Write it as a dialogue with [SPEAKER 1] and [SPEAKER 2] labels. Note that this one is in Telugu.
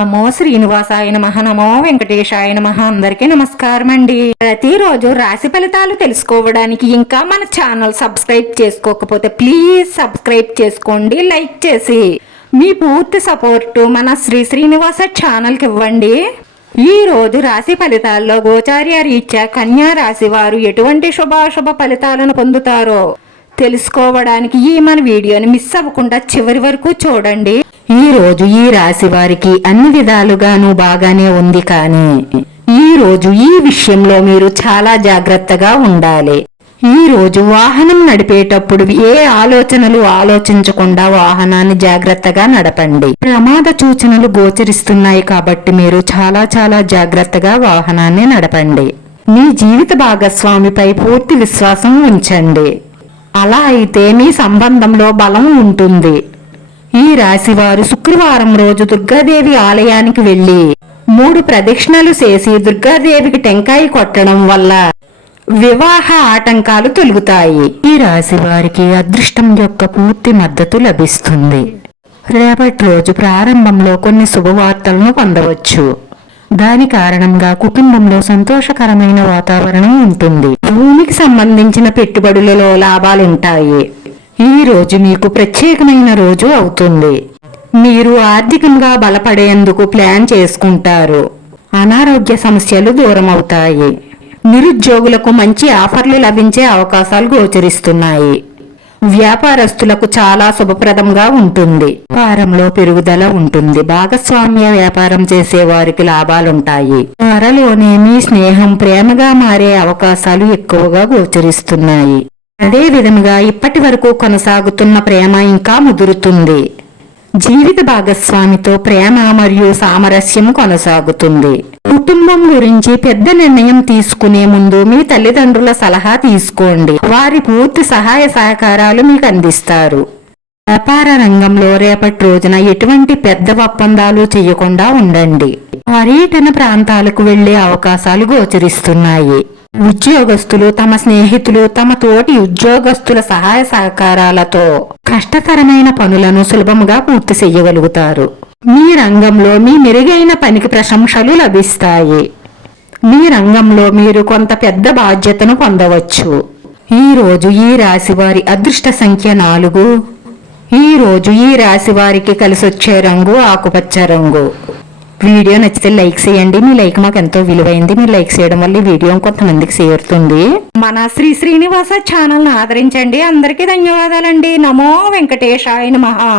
[SPEAKER 1] నమో శ్రీనివాసాయ నమ నమో వెంకటేశాయ నమ అందరికీ నమస్కారం అండి ప్రతిరోజు రాశి ఫలితాలు తెలుసుకోవడానికి ఇంకా మన ఛానల్ సబ్స్క్రైబ్ చేసుకోకపోతే ప్లీజ్ సబ్స్క్రైబ్ చేసుకోండి లైక్ చేసి మీ పూర్తి సపోర్టు మన శ్రీ శ్రీనివాస ఛానల్కి ఇవ్వండి ఈ రోజు రాశి ఫలితాల్లో గోచార్య రీత్యా కన్యా రాశి వారు ఎటువంటి శుభాశుభ ఫలితాలను పొందుతారో తెలుసుకోవడానికి ఈ మన వీడియోని మిస్ అవ్వకుండా చివరి వరకు చూడండి ఈ రోజు ఈ రాశి వారికి అన్ని విధాలుగాను బాగానే ఉంది కానీ ఈ రోజు ఈ విషయంలో మీరు చాలా జాగ్రత్తగా ఉండాలి ఈ రోజు వాహనం నడిపేటప్పుడు ఏ ఆలోచనలు ఆలోచించకుండా వాహనాన్ని జాగ్రత్తగా నడపండి ప్రమాద సూచనలు గోచరిస్తున్నాయి కాబట్టి మీరు చాలా చాలా జాగ్రత్తగా వాహనాన్ని నడపండి మీ జీవిత భాగస్వామిపై పూర్తి విశ్వాసం ఉంచండి అలా అయితే మీ సంబంధంలో బలం ఉంటుంది ఈ రాశివారు శుక్రవారం రోజు దుర్గాదేవి ఆలయానికి వెళ్లి మూడు ప్రదక్షిణలు చేసి దుర్గాదేవికి టెంకాయ కొట్టడం వల్ల వివాహ ఆటంకాలు తొలుగుతాయి ఈ రాశి వారికి అదృష్టం యొక్క పూర్తి మద్దతు లభిస్తుంది రేపటి రోజు ప్రారంభంలో కొన్ని శుభవార్తలను పొందవచ్చు దాని కారణంగా కుటుంబంలో సంతోషకరమైన వాతావరణం ఉంటుంది భూమికి సంబంధించిన పెట్టుబడులలో లాభాలుంటాయి ఈ రోజు మీకు ప్రత్యేకమైన రోజు అవుతుంది మీరు ఆర్థికంగా బలపడేందుకు ప్లాన్ చేసుకుంటారు అనారోగ్య సమస్యలు దూరం అవుతాయి నిరుద్యోగులకు మంచి ఆఫర్లు లభించే అవకాశాలు గోచరిస్తున్నాయి వ్యాపారస్తులకు చాలా శుభప్రదంగా ఉంటుంది వ్యాపారంలో పెరుగుదల ఉంటుంది భాగస్వామ్య వ్యాపారం చేసే వారికి లాభాలుంటాయి త్వరలోనే మీ స్నేహం ప్రేమగా మారే అవకాశాలు ఎక్కువగా గోచరిస్తున్నాయి అదే విధముగా ఇప్పటి వరకు కొనసాగుతున్న ప్రేమ ఇంకా ముదురుతుంది జీవిత భాగస్వామితో ప్రేమ మరియు సామరస్యం కొనసాగుతుంది కుటుంబం గురించి పెద్ద నిర్ణయం తీసుకునే ముందు మీ తల్లిదండ్రుల సలహా తీసుకోండి వారి పూర్తి సహాయ సహకారాలు మీకు అందిస్తారు వ్యాపార రంగంలో రేపటి రోజున ఎటువంటి పెద్ద ఒప్పందాలు చేయకుండా ఉండండి పర్యటన ప్రాంతాలకు వెళ్లే అవకాశాలు గోచరిస్తున్నాయి ఉద్యోగస్తులు తమ స్నేహితులు తమ తోటి ఉద్యోగస్తుల సహాయ సహకారాలతో కష్టతరమైన పనులను సులభముగా పూర్తి చేయగలుగుతారు మీ రంగంలో మీ మెరుగైన పనికి ప్రశంసలు లభిస్తాయి మీ రంగంలో మీరు కొంత పెద్ద బాధ్యతను పొందవచ్చు ఈరోజు ఈ రాశి వారి అదృష్ట సంఖ్య నాలుగు ఈరోజు ఈ రాశి వారికి కలిసొచ్చే రంగు ఆకుపచ్చ రంగు వీడియో నచ్చితే లైక్ చేయండి మీ లైక్ మాకు ఎంతో విలువైంది మీరు లైక్ చేయడం వల్ల వీడియో కొంతమందికి చేరుతుంది మన శ్రీ శ్రీనివాస ఛానల్ ఆదరించండి అందరికీ ధన్యవాదాలండి నమో ఆయన మహా